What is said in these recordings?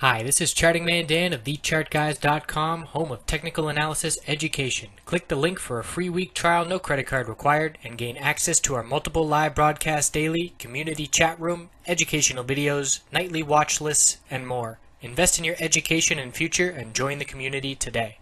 Hi, this is Charting Man Dan of TheChartGuys.com, home of technical analysis education. Click the link for a free week trial, no credit card required, and gain access to our multiple live broadcasts daily, community chat room, educational videos, nightly watch lists, and more. Invest in your education and future and join the community today.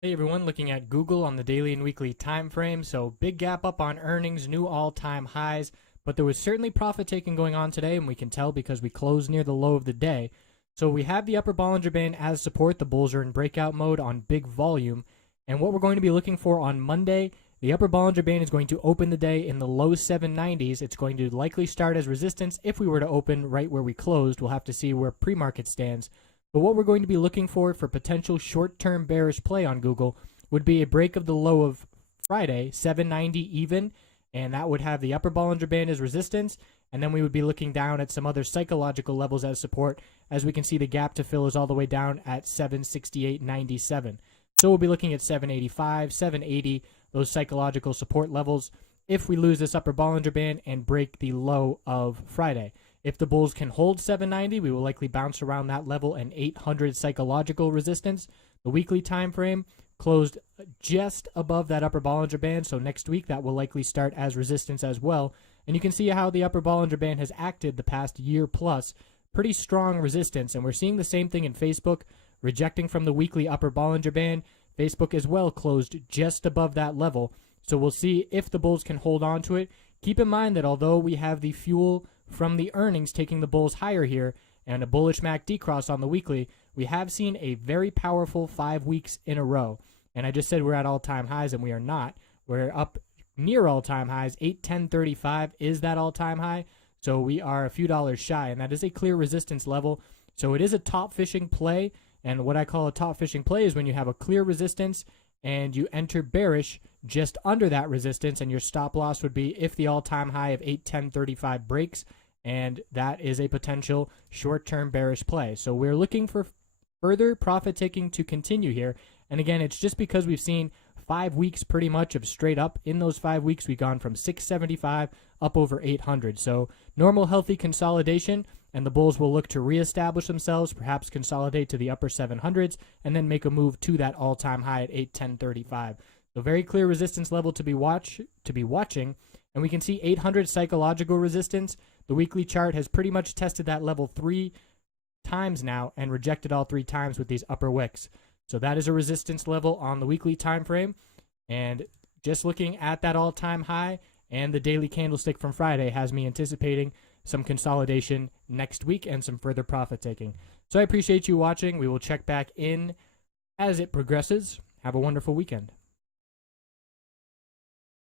Hey everyone, looking at Google on the daily and weekly time frame. So big gap up on earnings, new all-time highs. But there was certainly profit taking going on today, and we can tell because we closed near the low of the day. So we have the upper Bollinger Band as support. The bulls are in breakout mode on big volume. And what we're going to be looking for on Monday, the upper Bollinger Band is going to open the day in the low 790s. It's going to likely start as resistance if we were to open right where we closed. We'll have to see where pre-market stands. But what we're going to be looking for potential short-term bearish play on Google would be a break of the low of Friday, 790 even, and that would have the upper Bollinger Band as resistance, and then we would be looking down at some other psychological levels as support. As we can see, the gap to fill is all the way down at 768.97. So we'll be looking at 785, 780, those psychological support levels if we lose this upper Bollinger Band and break the low of Friday. If the bulls can hold 790, we will likely bounce around that level and 800 psychological resistance. The weekly time frame closed just above that upper Bollinger Band, so next week that will likely start as resistance as well. And you can see how the upper Bollinger Band has acted the past year plus. Pretty strong resistance, and we're seeing the same thing in Facebook, rejecting from the weekly upper Bollinger Band. Facebook as well closed just above that level, so we'll see if the bulls can hold on to it. Keep in mind that although we have the fuel from the earnings taking the bulls higher here and a bullish MACD cross on the weekly, we have seen a very powerful 5 weeks in a row. And I just said we're at all-time highs, and we are not. We're up near all-time highs. 810.35 is that all-time high. So we are a few dollars shy, and that is a clear resistance level. So it is a top fishing play, and what I call a top fishing play is when you have a clear resistance and you enter bearish just under that resistance, and your stop loss would be if the all-time high of 810.35 breaks, and that is a potential short-term bearish play. So we're looking for further profit taking to continue here. And again, it's just because we've seen 5 weeks pretty much of straight up. In those 5 weeks, we've gone from 675 up over 800. So normal healthy consolidation, and the bulls will look to reestablish themselves, perhaps consolidate to the upper 700s, and then make a move to that all-time high at 810.35. So very clear resistance level to be watching, and we can see 800 psychological resistance. The weekly chart has pretty much tested that level 3 times now and rejected all 3 times with these upper wicks. So that is a resistance level on the weekly time frame. And just looking at that all-time high and the daily candlestick from Friday has me anticipating some consolidation next week and some further profit taking. So I appreciate you watching. We will check back in as it progresses. Have a wonderful weekend.